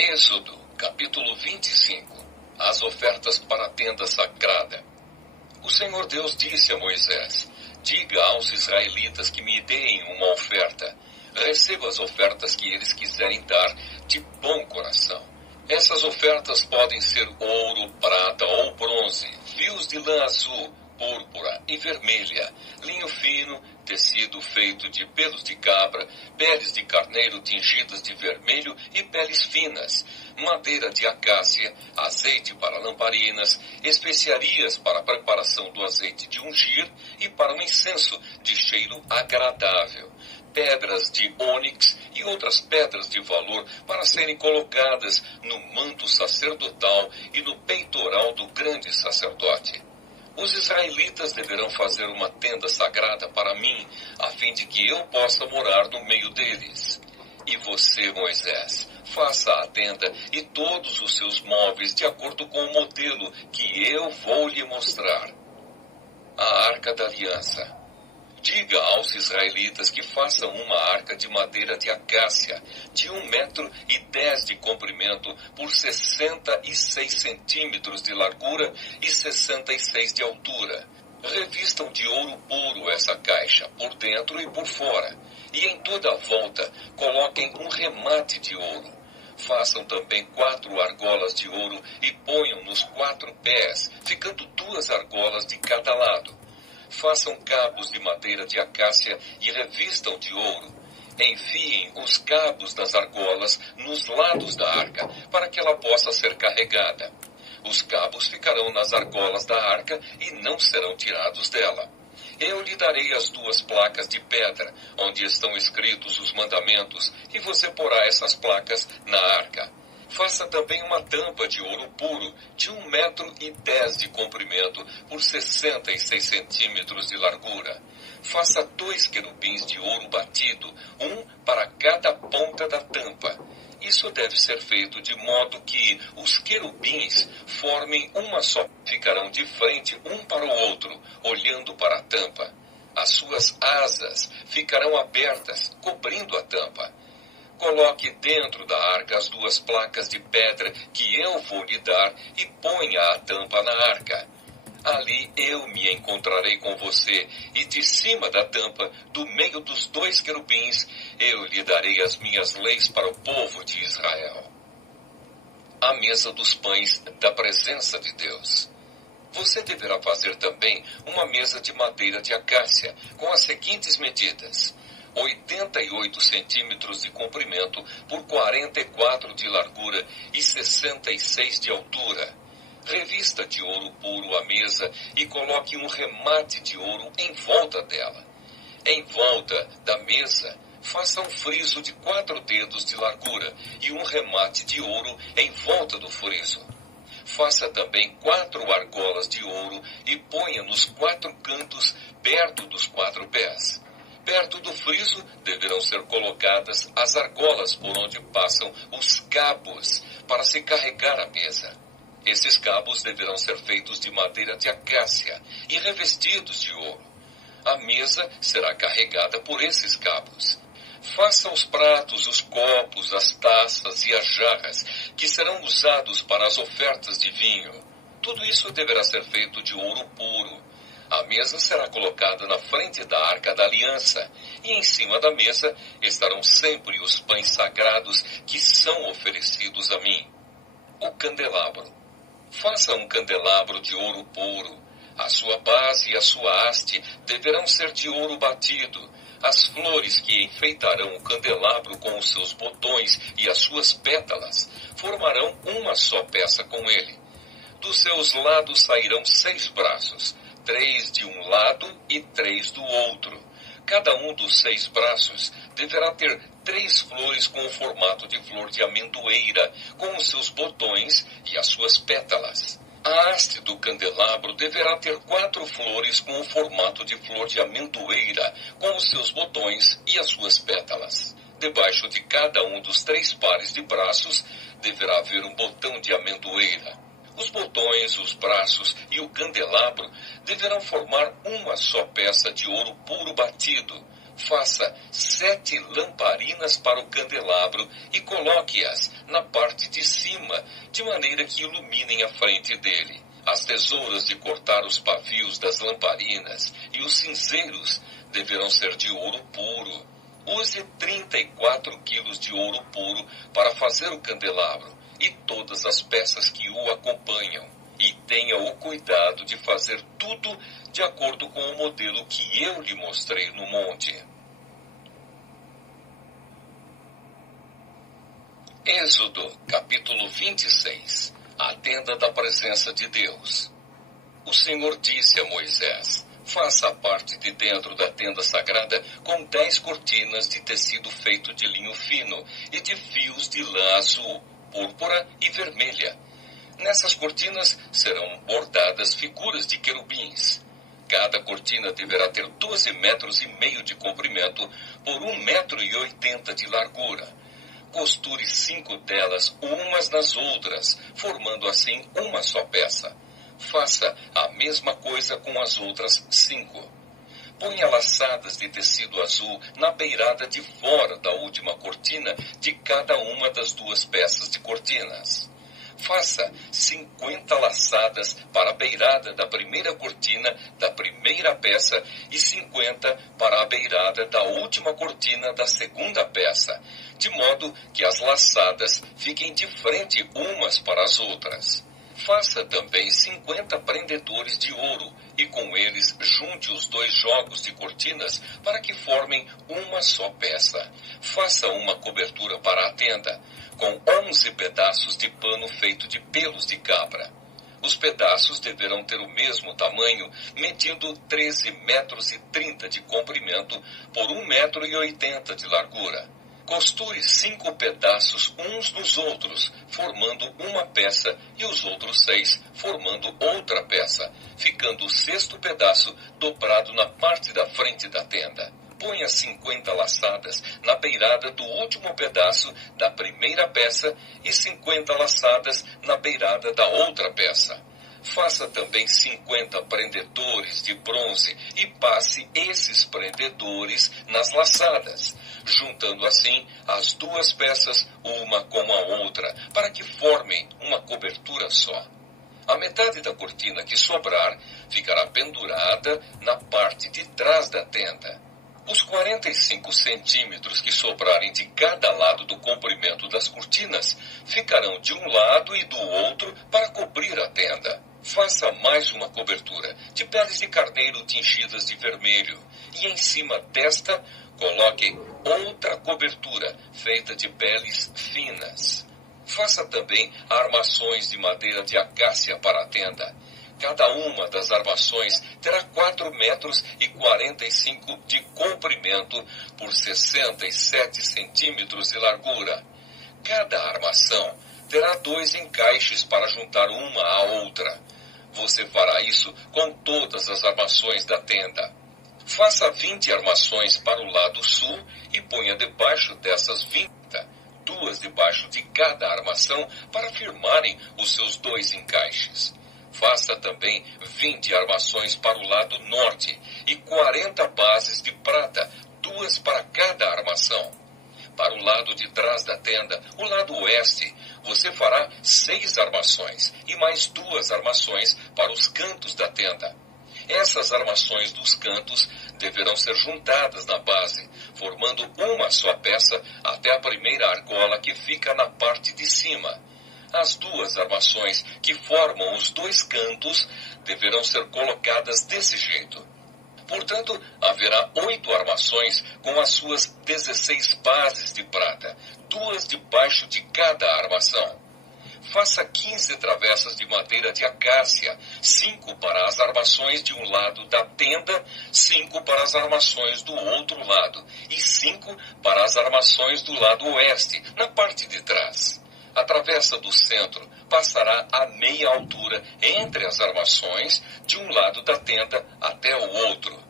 Êxodo, capítulo 25. As ofertas para a tenda sagrada. O Senhor Deus disse a Moisés: diga aos israelitas que me deem uma oferta. Receba as ofertas que eles quiserem dar de bom coração. Essas ofertas podem ser ouro, prata ou bronze, fios de lã azul, púrpura e vermelha, linho fino, tecido feito de pelos de cabra, peles de carneiro tingidas de vermelho e peles finas, madeira de acácia, azeite para lamparinas, especiarias para a preparação do azeite de ungir e para um incenso de cheiro agradável, pedras de ônix e outras pedras de valor para serem colocadas no manto sacerdotal e no peitoral do grande sacerdote. Os israelitas deverão fazer uma tenda sagrada para mim, a fim de que eu possa morar no meio deles. E você, Moisés, faça a tenda e todos os seus móveis de acordo com o modelo que eu vou lhe mostrar. A Arca da Aliança. Diga aos israelitas que façam uma arca de madeira de acácia, de 1,10 m de comprimento por 66 centímetros de largura e 66 de altura. Revistam de ouro puro essa caixa, por dentro e por fora, e em toda a volta coloquem um remate de ouro. Façam também 4 argolas de ouro e ponham nos 4 pés, ficando 2 argolas de cada lado. Façam cabos de madeira de acácia e revistam de ouro. Enfiem os cabos das argolas nos lados da arca, para que ela possa ser carregada. Os cabos ficarão nas argolas da arca e não serão tirados dela. Eu lhe darei as 2 placas de pedra, onde estão escritos os mandamentos, e você porá essas placas na arca. Faça também uma tampa de ouro puro, de 1,10 m de comprimento por 66 centímetros de largura. Faça 2 querubins de ouro batido, um para cada ponta da tampa. Isso deve ser feito de modo que os querubins formem uma só. Ficarão de frente um para o outro, olhando para a tampa. As suas asas ficarão abertas, cobrindo a tampa. Coloque dentro da arca as 2 placas de pedra que eu vou lhe dar e ponha a tampa na arca. Ali eu me encontrarei com você, e de cima da tampa, do meio dos 2 querubins, eu lhe darei as minhas leis para o povo de Israel. A mesa dos pães da presença de Deus. Você deverá fazer também uma mesa de madeira de acácia, com as seguintes medidas: 88 centímetros de comprimento por 44 de largura e 66 de altura. Revista de ouro puro a mesa e coloque um remate de ouro em volta dela. Em volta da mesa, faça um friso de 4 dedos de largura e um remate de ouro em volta do friso. Faça também 4 argolas de ouro e ponha nos 4 cantos perto dos 4 pés. Perto do friso deverão ser colocadas as argolas por onde passam os cabos para se carregar a mesa. Esses cabos deverão ser feitos de madeira de acácia e revestidos de ouro. A mesa será carregada por esses cabos. Faça os pratos, os copos, as taças e as jarras que serão usados para as ofertas de vinho. Tudo isso deverá ser feito de ouro puro. A mesa será colocada na frente da Arca da Aliança, e em cima da mesa estarão sempre os pães sagrados que são oferecidos a mim. O candelabro. Faça um candelabro de ouro puro. A sua base e a sua haste deverão ser de ouro batido. As flores que enfeitarão o candelabro com os seus botões e as suas pétalas formarão uma só peça com ele. Dos seus lados sairão 6 braços, 3 de um lado e 3 do outro. Cada um dos 6 braços deverá ter 3 flores com o formato de flor de amendoeira, com os seus botões e as suas pétalas. A haste do candelabro deverá ter 4 flores com o formato de flor de amendoeira, com os seus botões e as suas pétalas. Debaixo de cada um dos 3 pares de braços deverá haver um botão de amendoeira. Os botões, os braços e o candelabro deverão formar uma só peça de ouro puro batido. Faça 7 lamparinas para o candelabro e coloque-as na parte de cima, de maneira que iluminem a frente dele. As tesouras de cortar os pavios das lamparinas e os cinzeiros deverão ser de ouro puro. Use 34 quilos de ouro puro para fazer o candelabro e todas as peças que o acompanham. E tenha o cuidado de fazer tudo de acordo com o modelo que eu lhe mostrei no monte. Êxodo, capítulo 26. A tenda da presença de Deus. O Senhor disse a Moisés: faça a parte de dentro da tenda sagrada com 10 cortinas de tecido feito de linho fino e de fios de lã azul, púrpura e vermelha. Nessas cortinas serão bordadas figuras de querubins. Cada cortina deverá ter 12 metros e meio de comprimento por 1,80 m de largura. Costure 5 delas umas nas outras, formando assim uma só peça. Faça a mesma coisa com as outras 5. Ponha laçadas de tecido azul na beirada de fora da última cortina de cada uma das 2 peças de cortinas. Faça 50 laçadas para a beirada da primeira cortina da primeira peça e 50 para a beirada da última cortina da segunda peça, de modo que as laçadas fiquem de frente umas para as outras. Faça também 50 prendedores de ouro e com eles junte os 2 jogos de cortinas para que formem uma só peça. Faça uma cobertura para a tenda com 11 pedaços de pano feito de pelos de cabra. Os pedaços deverão ter o mesmo tamanho, medindo 13,30 metros de comprimento por 1,80 m de largura. Costure 5 pedaços uns nos outros, formando uma peça, e os outros 6 formando outra peça, ficando o 6º pedaço dobrado na parte da frente da tenda. Ponha 50 laçadas na beirada do último pedaço da primeira peça e 50 laçadas na beirada da outra peça. Faça também 50 prendedores de bronze e passe esses prendedores nas laçadas, juntando assim as 2 peças uma com a outra, para que formem uma cobertura só. A metade da cortina que sobrar ficará pendurada na parte de trás da tenda. Os 45 centímetros que sobrarem de cada lado do comprimento das cortinas ficarão de um lado e do outro para cobrir a tenda. Faça mais uma cobertura de peles de carneiro tingidas de vermelho e em cima desta coloque outra cobertura feita de peles finas. Faça também armações de madeira de acácia para a tenda. Cada uma das armações terá 4,45 metros de comprimento por 67 centímetros de largura. Cada armação terá 2 encaixes para juntar uma à outra. Você fará isso com todas as armações da tenda. Faça 20 armações para o lado sul e ponha debaixo dessas 20, 2 debaixo de cada armação para firmarem os seus 2 encaixes. Faça também 20 armações para o lado norte e 40 bases de prata, 2 para cada armação. Para o lado de trás da tenda, o lado oeste, você fará 6 armações e mais 2 armações para os cantos da tenda. Essas armações dos cantos deverão ser juntadas na base, formando uma só peça até a primeira argola que fica na parte de cima. As 2 armações que formam os 2 cantos deverão ser colocadas desse jeito. Portanto, haverá 8 armações com as suas 16 bases de prata, 2 debaixo de cada armação. Faça 15 travessas de madeira de acácia, 5 para as armações de um lado da tenda, 5 para as armações do outro lado e 5 para as armações do lado oeste, na parte de trás. A travessa do centro passará a meia altura entre as armações de um lado da tenda até o outro.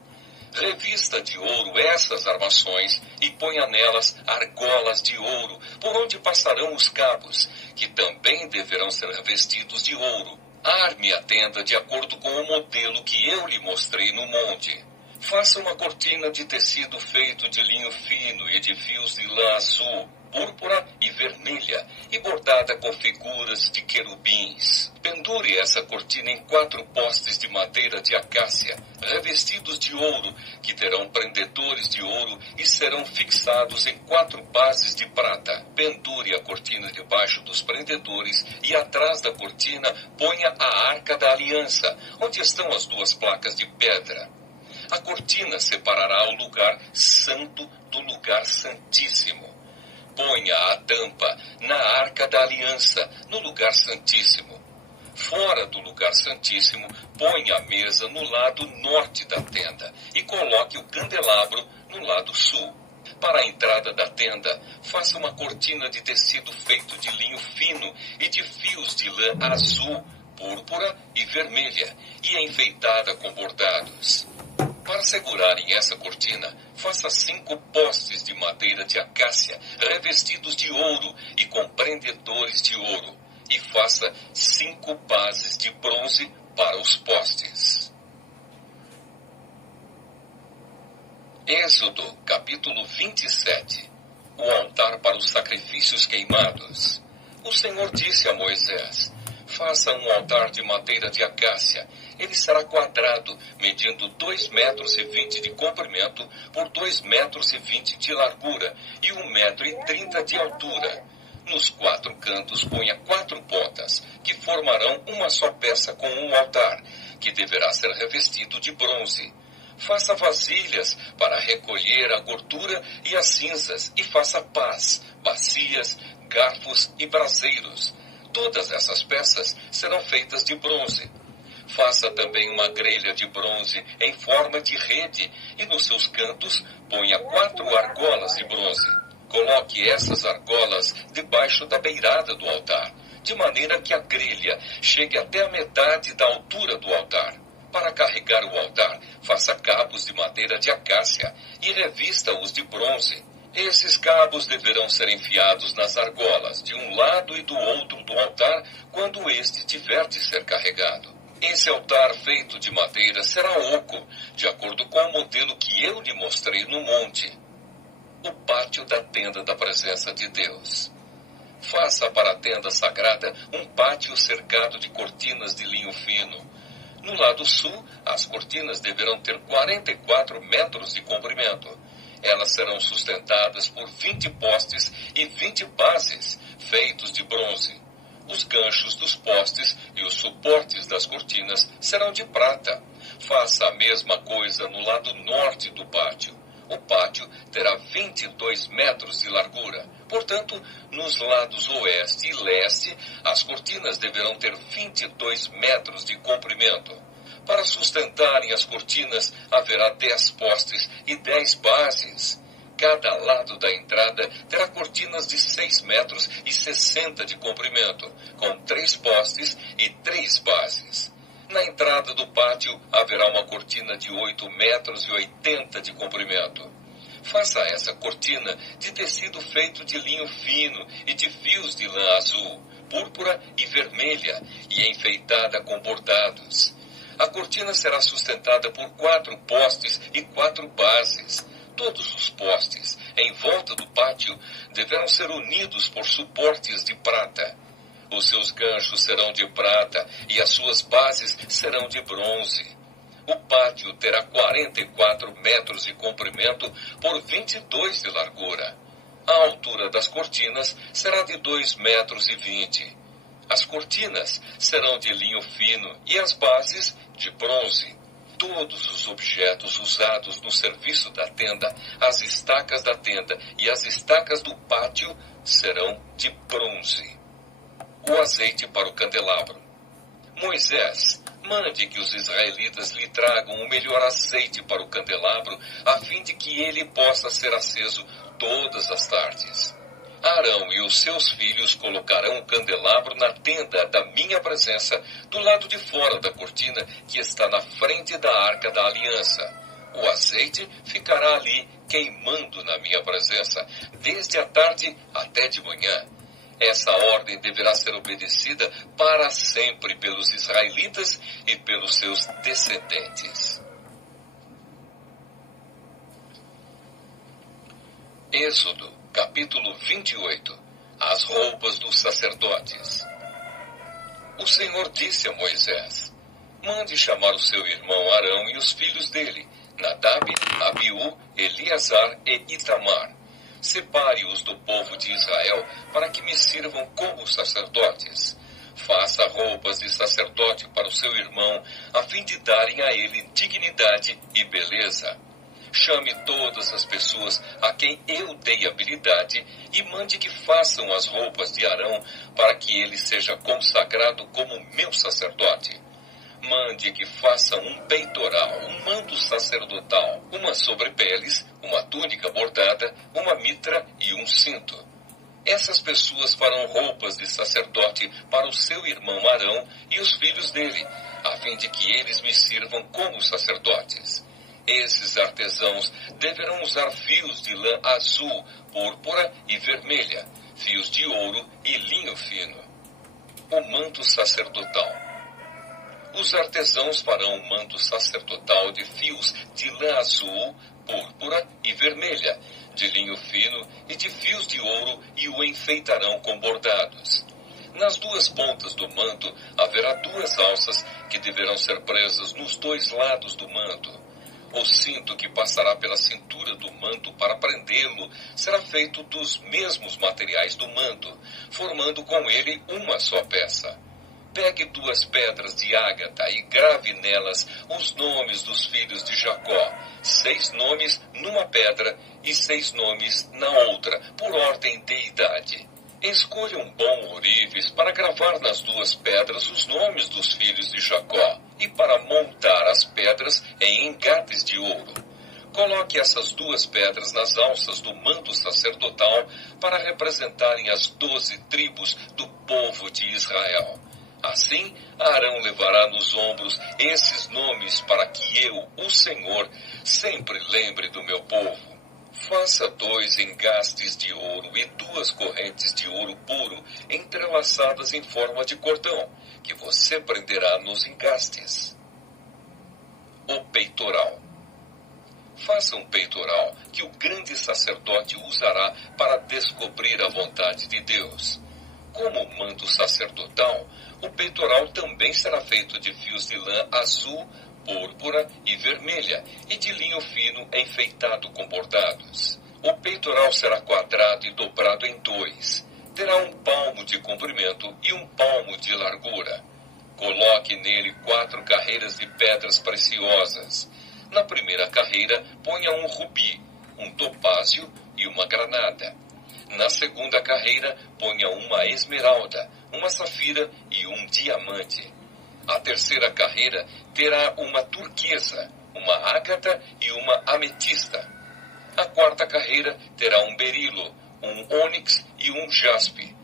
Revista de ouro essas armações e ponha nelas argolas de ouro, por onde passarão os cabos, que também deverão ser revestidos de ouro. Arme a tenda de acordo com o modelo que eu lhe mostrei no monte. Faça uma cortina de tecido feito de linho fino e de fios de lã azul, púrpura e vermelha, e bordado bordada com figuras de querubins. Pendure essa cortina em 4 postes de madeira de acácia, revestidos de ouro, que terão prendedores de ouro e serão fixados em 4 bases de prata. Pendure a cortina debaixo dos prendedores e atrás da cortina ponha a Arca da Aliança, onde estão as 2 placas de pedra. A cortina separará o lugar santo do lugar santíssimo. Ponha a tampa na Arca da Aliança, no lugar santíssimo. Fora do lugar santíssimo, ponha a mesa no lado norte da tenda e coloque o candelabro no lado sul. Para a entrada da tenda, faça uma cortina de tecido feito de linho fino e de fios de lã azul, púrpura e vermelha, e enfeitada com bordados. Para segurarem essa cortina, faça 5 postes de madeira de acácia, revestidos de ouro e com prendedores de ouro, e faça 5 bases de bronze para os postes. Êxodo, capítulo 27. O altar para os sacrifícios queimados. O Senhor disse a Moisés: faça um altar de madeira de acácia. Ele será quadrado, medindo 2,20 metros de comprimento por 2,20 metros de largura e 1,30 metro de altura. Nos 4 cantos ponha 4 pontas, que formarão uma só peça com um altar, que deverá ser revestido de bronze. Faça vasilhas para recolher a gordura e as cinzas, e faça pás, bacias, garfos e braseiros. Todas essas peças serão feitas de bronze. Faça também uma grelha de bronze em forma de rede e nos seus cantos ponha 4 argolas de bronze. Coloque essas argolas debaixo da beirada do altar, de maneira que a grelha chegue até a metade da altura do altar. Para carregar o altar, faça cabos de madeira de acácia e revista-os de bronze. Esses cabos deverão ser enfiados nas argolas, de um lado e do outro do altar, quando este tiver de ser carregado. Esse altar feito de madeira será oco, de acordo com o modelo que eu lhe mostrei no monte. O pátio da tenda da presença de Deus. Faça para a tenda sagrada um pátio cercado de cortinas de linho fino. No lado sul, as cortinas deverão ter 44 metros de comprimento. Elas serão sustentadas por 20 postes e 20 bases, feitos de bronze. Os ganchos dos postes e os suportes das cortinas serão de prata. Faça a mesma coisa no lado norte do pátio. O pátio terá 22 metros de largura. Portanto, nos lados oeste e leste, as cortinas deverão ter 22 metros de comprimento. Para sustentarem as cortinas, haverá 10 postes e 10 bases. Cada lado da entrada terá cortinas de 6 metros e 60 de comprimento, com 3 postes e 3 bases. Na entrada do pátio haverá uma cortina de 8 metros e 80 de comprimento. Faça essa cortina de tecido feito de linho fino e de fios de lã azul, púrpura e vermelha, e enfeitada com bordados. A cortina será sustentada por 4 postes e 4 bases. Todos os postes em volta do pátio deverão ser unidos por suportes de prata. Os seus ganchos serão de prata e as suas bases serão de bronze. O pátio terá 44 metros de comprimento por 22 de largura. A altura das cortinas será de 2,20 metros. As cortinas serão de linho fino e as bases de bronze. Todos os objetos usados no serviço da tenda, as estacas da tenda e as estacas do pátio serão de bronze. O azeite para o candelabro. Moisés, mande que os israelitas lhe tragam o melhor azeite para o candelabro, a fim de que ele possa ser aceso todas as tardes. Arão e os seus filhos colocarão o candelabro na tenda da minha presença, do lado de fora da cortina que está na frente da Arca da Aliança. O azeite ficará ali queimando na minha presença, desde a tarde até de manhã. Essa ordem deverá ser obedecida para sempre pelos israelitas e pelos seus descendentes. Êxodo, capítulo 28. As roupas dos sacerdotes. O Senhor disse a Moisés: mande chamar o seu irmão Arão e os filhos dele, Nadab, Abiú, Eleazar e Itamar. Separe-os do povo de Israel para que me sirvam como sacerdotes. Faça roupas de sacerdote para o seu irmão, a fim de darem a ele dignidade e beleza. Chame todas as pessoas a quem eu dei habilidade e mande que façam as roupas de Arão para que ele seja consagrado como meu sacerdote. Mande que façam um peitoral, um manto sacerdotal, uma sobrepeles, uma túnica bordada, uma mitra e um cinto. Essas pessoas farão roupas de sacerdote para o seu irmão Arão e os filhos dele, a fim de que eles me sirvam como sacerdotes. Esses artesãos deverão usar fios de lã azul, púrpura e vermelha, fios de ouro e linho fino. O manto sacerdotal. Os artesãos farão um manto sacerdotal de fios de lã azul, púrpura e vermelha, de linho fino e de fios de ouro e o enfeitarão com bordados. Nas duas pontas do manto haverá duas alças que deverão ser presas nos dois lados do manto. O cinto que passará pela cintura do manto para prendê-lo será feito dos mesmos materiais do manto, formando com ele uma só peça. Pegue 2 pedras de ágata e grave nelas os nomes dos filhos de Jacó, 6 nomes numa pedra e 6 nomes na outra, por ordem de idade. Escolha um bom ourives para gravar nas 2 pedras os nomes dos filhos de Jacó e para montar as pedras em engates de ouro. Coloque essas 2 pedras nas alças do manto sacerdotal para representarem as 12 tribos do povo de Israel. Assim, Arão levará nos ombros esses nomes para que eu, o Senhor, sempre lembre do meu povo. Faça 2 engastes de ouro e 2 correntes de ouro puro entrelaçadas em forma de cordão, que você prenderá nos engastes. O peitoral. Faça um peitoral que o grande sacerdote usará para descobrir a vontade de Deus. Como o manto sacerdotal, o peitoral também será feito de fios de lã azul, púrpura e vermelha, e de linho fino enfeitado com bordados. O peitoral será quadrado e dobrado em 2. Terá 1 palmo de comprimento e 1 palmo de largura. Coloque nele 4 carreiras de pedras preciosas. Na primeira carreira, ponha um rubi, um topázio e uma granada. Na segunda carreira, ponha uma esmeralda, uma safira e um diamante. A terceira carreira terá uma turquesa, uma ágata e uma ametista. A quarta carreira terá um berilo, um ônix e um jaspe.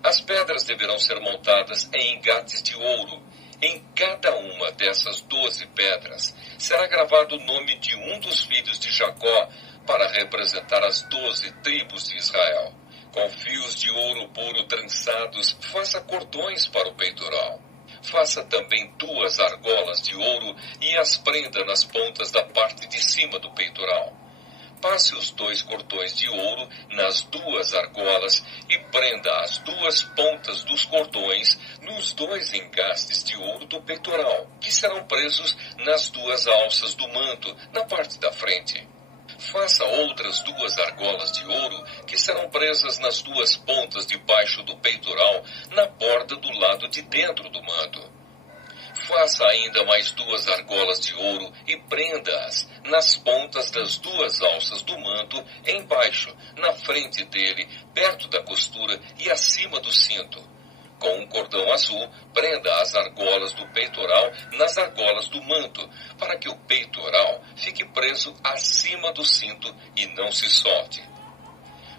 As pedras deverão ser montadas em engates de ouro. Em cada uma dessas 12 pedras será gravado o nome de um dos filhos de Jacó para representar as 12 tribos de Israel. Com fios de ouro puro trançados, faça cordões para o peitoral. Faça também 2 argolas de ouro e as prenda nas pontas da parte de cima do peitoral. Passe os 2 cordões de ouro nas 2 argolas e prenda as 2 pontas dos cordões nos 2 engastes de ouro do peitoral, que serão presos nas 2 alças do manto, na parte da frente. Faça outras 2 argolas de ouro que serão presas nas 2 pontas de baixo do peitoral, na borda do lado de dentro do manto. Faça ainda mais 2 argolas de ouro e prenda-as nas pontas das 2 alças do manto, embaixo, na frente dele, perto da costura e acima do cinto. Com um cordão azul, prenda as argolas do peitoral nas argolas do manto, para que o peitoral fique preso acima do cinto e não se solte.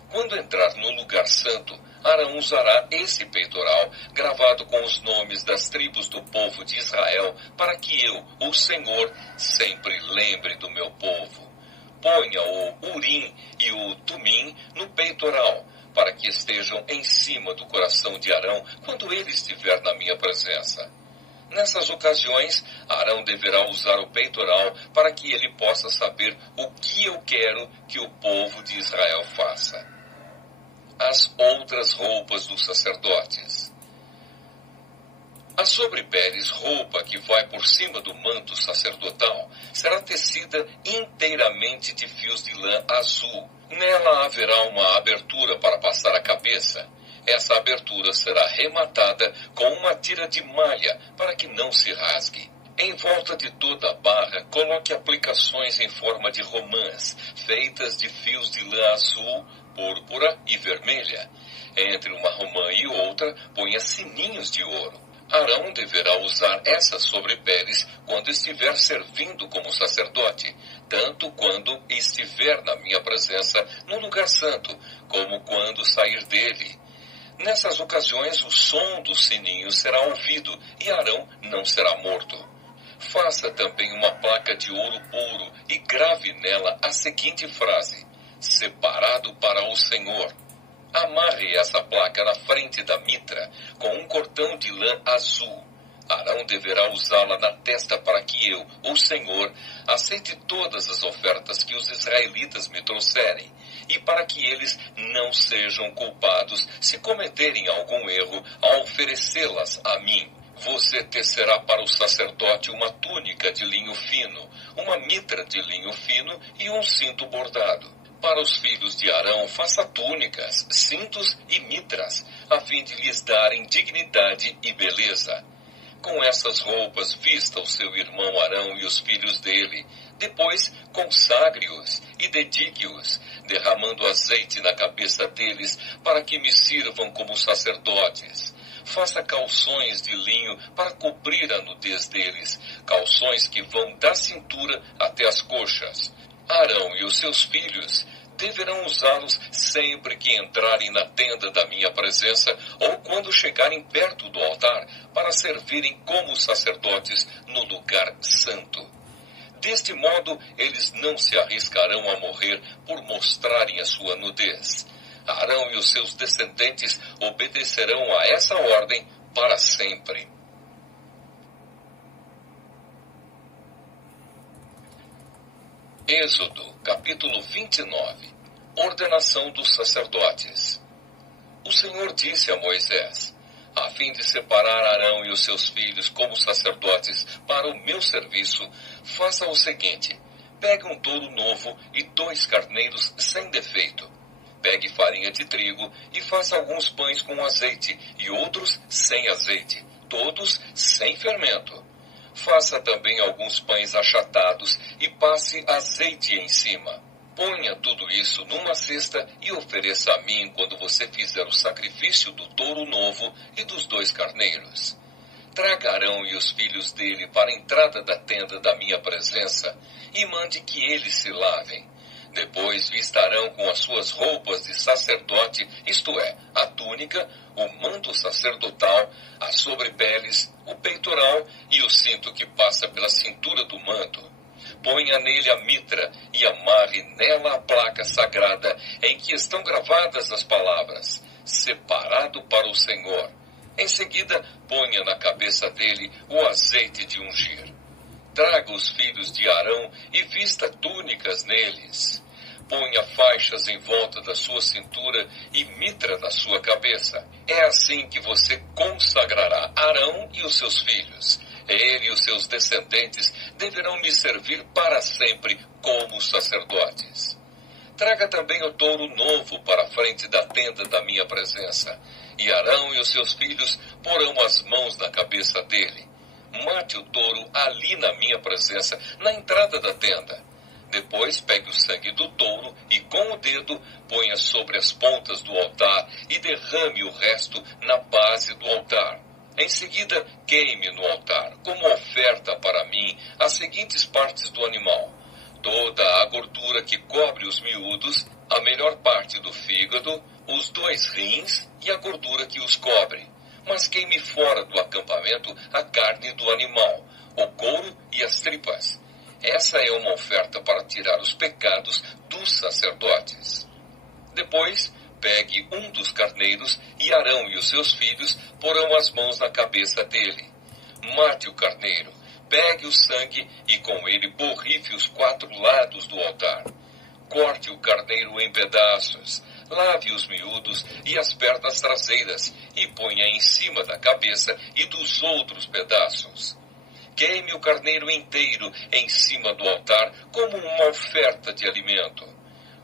Quando entrar no lugar santo, Arão usará esse peitoral gravado com os nomes das tribos do povo de Israel, para que eu, o Senhor, sempre lembre do meu povo. Ponha o Urim e o Tumim no peitoral, para que estejam em cima do coração de Arão quando ele estiver na minha presença. Nessas ocasiões, Arão deverá usar o peitoral para que ele possa saber o que eu quero que o povo de Israel faça. as outras roupas dos sacerdotes. A sobrepeles, roupa que vai por cima do manto sacerdotal, será tecida inteiramente de fios de lã azul. Nela haverá uma abertura para passar a cabeça. Essa abertura será rematada com uma tira de malha para que não se rasgue. Em volta de toda a barra, coloque aplicações em forma de romãs, feitas de fios de lã azul, púrpura e vermelha. Entre uma romã e outra, ponha sininhos de ouro. Arão deverá usar essas sobrepeles quando estiver servindo como sacerdote, tanto quando estiver na minha presença no lugar santo, como quando sair dele. Nessas ocasiões, o som do sininho será ouvido e Arão não será morto. Faça também uma placa de ouro puro e grave nela a seguinte frase: separado para o Senhor. Amarre essa placa na frente da mitra com um cordão de lã azul. Arão deverá usá-la na testa para que eu, o Senhor, aceite todas as ofertas que os israelitas me trouxerem, e para que eles não sejam culpados se cometerem algum erro ao oferecê-las a mim. Você tecerá para o sacerdote uma túnica de linho fino, uma mitra de linho fino e um cinto bordado. Para os filhos de Arão, faça túnicas, cintos e mitras, a fim de lhes darem dignidade e beleza. Com essas roupas, vista o seu irmão Arão e os filhos dele. Depois, consagre-os e dedique-os, derramando azeite na cabeça deles, para que me sirvam como sacerdotes. Faça calções de linho para cobrir a nudez deles, calções que vão da cintura até as coxas. Arão e os seus filhos deverão usá-los sempre que entrarem na tenda da minha presença ou quando chegarem perto do altar para servirem como sacerdotes no lugar santo. Deste modo, eles não se arriscarão a morrer por mostrarem a sua nudez. Arão e os seus descendentes obedecerão a essa ordem para sempre. Êxodo, capítulo 29. Ordenação dos sacerdotes. O Senhor disse a Moisés: a fim de separar Arão e os seus filhos como sacerdotes para o meu serviço, faça o seguinte: pegue um touro novo e 2 carneiros sem defeito. Pegue farinha de trigo e faça alguns pães com azeite e outros sem azeite, todos sem fermento. Faça também alguns pães achatados e passe azeite em cima. Ponha tudo isso numa cesta e ofereça a mim quando você fizer o sacrifício do touro novo e dos 2 carneiros. Traga Arão e os filhos dele para a entrada da tenda da minha presença e mande que eles se lavem. Depois vistarão com as suas roupas de sacerdote, isto é, a túnica, o manto sacerdotal, as sobrepeles, o peitoral e o cinto que passa pela cintura do manto. Ponha nele a mitra e amarre nela a placa sagrada em que estão gravadas as palavras: separado para o Senhor. Em seguida, ponha na cabeça dele o azeite de ungir. Traga os filhos de Arão e vista túnicas neles. Ponha faixas em volta da sua cintura e mitra na sua cabeça. É assim que você consagrará Arão e os seus filhos. Ele e os seus descendentes deverão me servir para sempre como sacerdotes. Traga também o touro novo para a frente da tenda da minha presença. E Arão e os seus filhos porão as mãos na cabeça dele. Mate o touro ali na minha presença, na entrada da tenda. Depois pegue o sangue do touro e com o dedo ponha sobre as pontas do altar e derrame o resto na base do altar. Em seguida, queime no altar, como oferta para mim, as seguintes partes do animal: toda a gordura que cobre os miúdos, a melhor parte do fígado, os 2 rins e a gordura que os cobre. Mas queime fora do acampamento a carne do animal, o couro e as tripas. Essa é uma oferta para tirar os pecados dos sacerdotes. Depois, pegue um dos carneiros e Arão e os seus filhos porão as mãos na cabeça dele. Mate o carneiro, pegue o sangue e com ele borrife os 4 lados do altar. Corte o carneiro em pedaços, Lave os miúdos e as pernas traseiras, e ponha em cima da cabeça e dos outros pedaços. Queime o carneiro inteiro em cima do altar como uma oferta de alimento.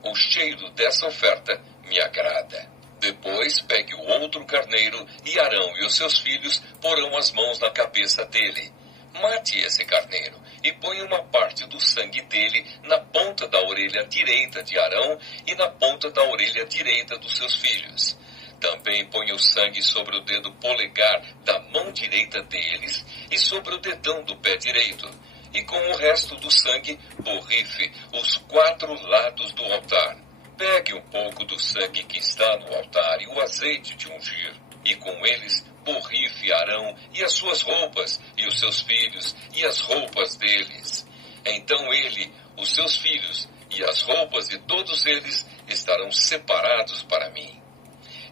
O cheiro dessa oferta me agrada. Depois pegue o outro carneiro e Arão e os seus filhos porão as mãos na cabeça dele. Mate esse carneiro e ponha uma parte do sangue dele na ponta da orelha direita de Arão e na ponta da orelha direita dos seus filhos. Também ponha o sangue sobre o dedo polegar da mão direita deles e sobre o dedão do pé direito. E com o resto do sangue, borrife os 4 lados do altar. Pegue um pouco do sangue que está no altar e o azeite de ungir, e com eles borrife Arão e as suas roupas, e os seus filhos, e as roupas deles. Então ele, os seus filhos, e as roupas de todos eles estarão separados para mim.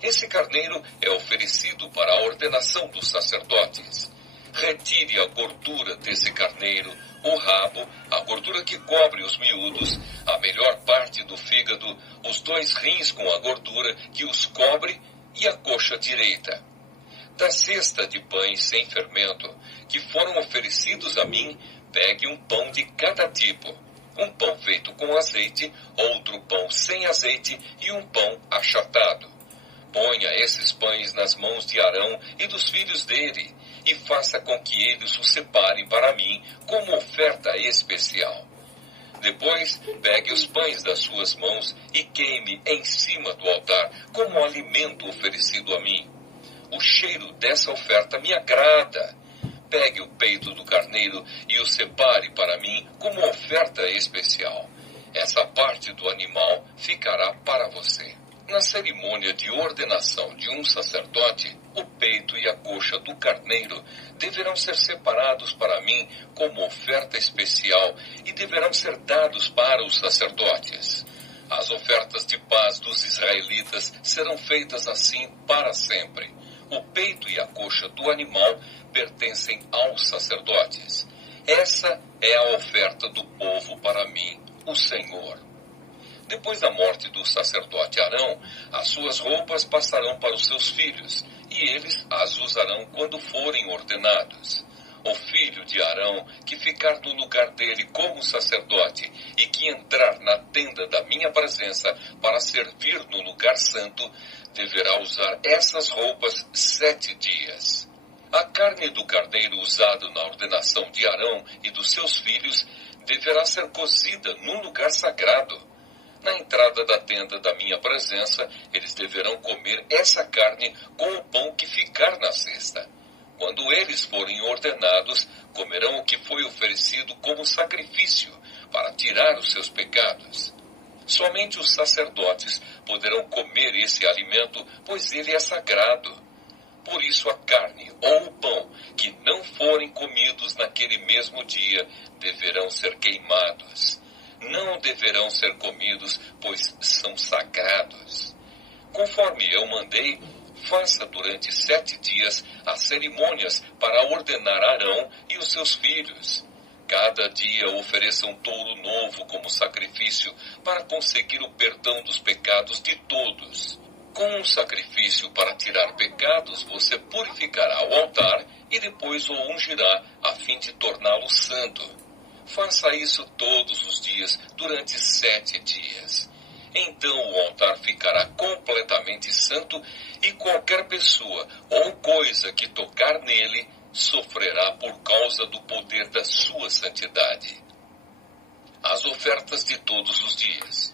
Esse carneiro é oferecido para a ordenação dos sacerdotes. Retire a gordura desse carneiro, o rabo, a gordura que cobre os miúdos, a melhor parte do fígado, os 2 rins com a gordura que os cobre e a coxa direita. Da cesta de pães sem fermento, que foram oferecidos a mim, pegue um pão de cada tipo. Um pão feito com azeite, outro pão sem azeite e um pão achatado. Ponha esses pães nas mãos de Arão e dos filhos dele, e faça com que eles os separem para mim como oferta especial. Depois, pegue os pães das suas mãos e queime em cima do altar como alimento oferecido a mim. O cheiro dessa oferta me agrada. Pegue o peito do carneiro e o separe para mim como oferta especial. Essa parte do animal ficará para você. Na cerimônia de ordenação de um sacerdote, o peito e a coxa do carneiro deverão ser separados para mim como oferta especial e deverão ser dados para os sacerdotes. As ofertas de paz dos israelitas serão feitas assim para sempre. O peito e a coxa do animal pertencem aos sacerdotes. Essa é a oferta do povo para mim, o Senhor. Depois da morte do sacerdote Arão, as suas roupas passarão para os seus filhos, e eles as usarão quando forem ordenados. O filho de Arão, que ficar no lugar dele como sacerdote, e que entrar na tenda da minha presença para servir no lugar santo, deverá usar essas roupas 7 dias. A carne do carneiro usado na ordenação de Arão e dos seus filhos deverá ser cozida num lugar sagrado. Na entrada da tenda da minha presença, eles deverão comer essa carne com o pão que ficar na cesta. Quando eles forem ordenados, comerão o que foi oferecido como sacrifício para tirar os seus pecados. Somente os sacerdotes poderão comer esse alimento, pois ele é sagrado. Por isso a carne ou o pão que não forem comidos naquele mesmo dia deverão ser queimados. Não deverão ser comidos, pois são sagrados. Conforme eu mandei, faça durante 7 dias as cerimônias para ordenar Arão e os seus filhos. Cada dia ofereça um touro novo como sacrifício para conseguir o perdão dos pecados de todos. Com um sacrifício para tirar pecados, você purificará o altar e depois o ungirá a fim de torná-lo santo. Faça isso todos os dias, durante 7 dias. Então o altar ficará completamente santo e qualquer pessoa ou coisa que tocar nele sofrerá por causa do poder da sua santidade. As ofertas de todos os dias.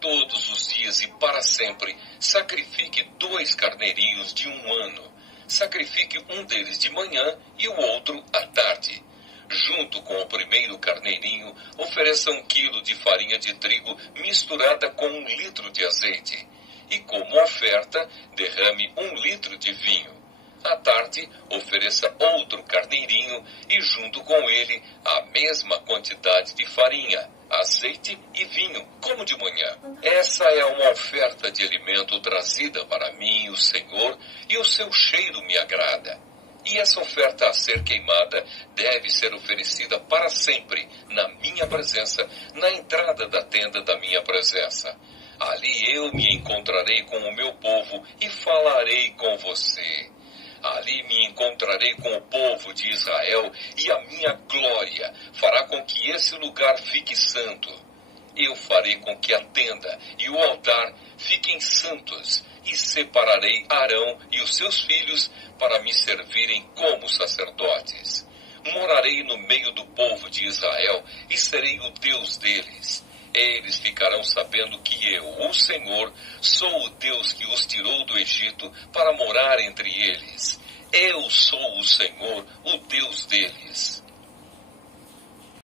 Todos os dias e para sempre, sacrifique 2 carneirinhos de 1 ano. Sacrifique um deles de manhã e o outro à tarde. Junto com o primeiro carneirinho, ofereça 1 quilo de farinha de trigo misturada com 1 litro de azeite. E como oferta, derrame 1 litro de vinho. À tarde, ofereça outro carneirinho e junto com ele a mesma quantidade de farinha, azeite e vinho, como de manhã. Essa é uma oferta de alimento trazida para mim, o Senhor, e o seu cheiro me agrada. E essa oferta a ser queimada deve ser oferecida para sempre na minha presença, na entrada da tenda da minha presença. Ali eu me encontrarei com o meu povo e falarei com você. Ali me encontrarei com o povo de Israel, e a minha glória fará com que esse lugar fique santo. Eu farei com que a tenda e o altar fiquem santos, e separarei Arão e os seus filhos para me servirem como sacerdotes. Morarei no meio do povo de Israel e serei o Deus deles. Eles ficarão sabendo que eu, o Senhor, sou o Deus que os tirou do Egito para morar entre eles. Eu sou o Senhor, o Deus deles.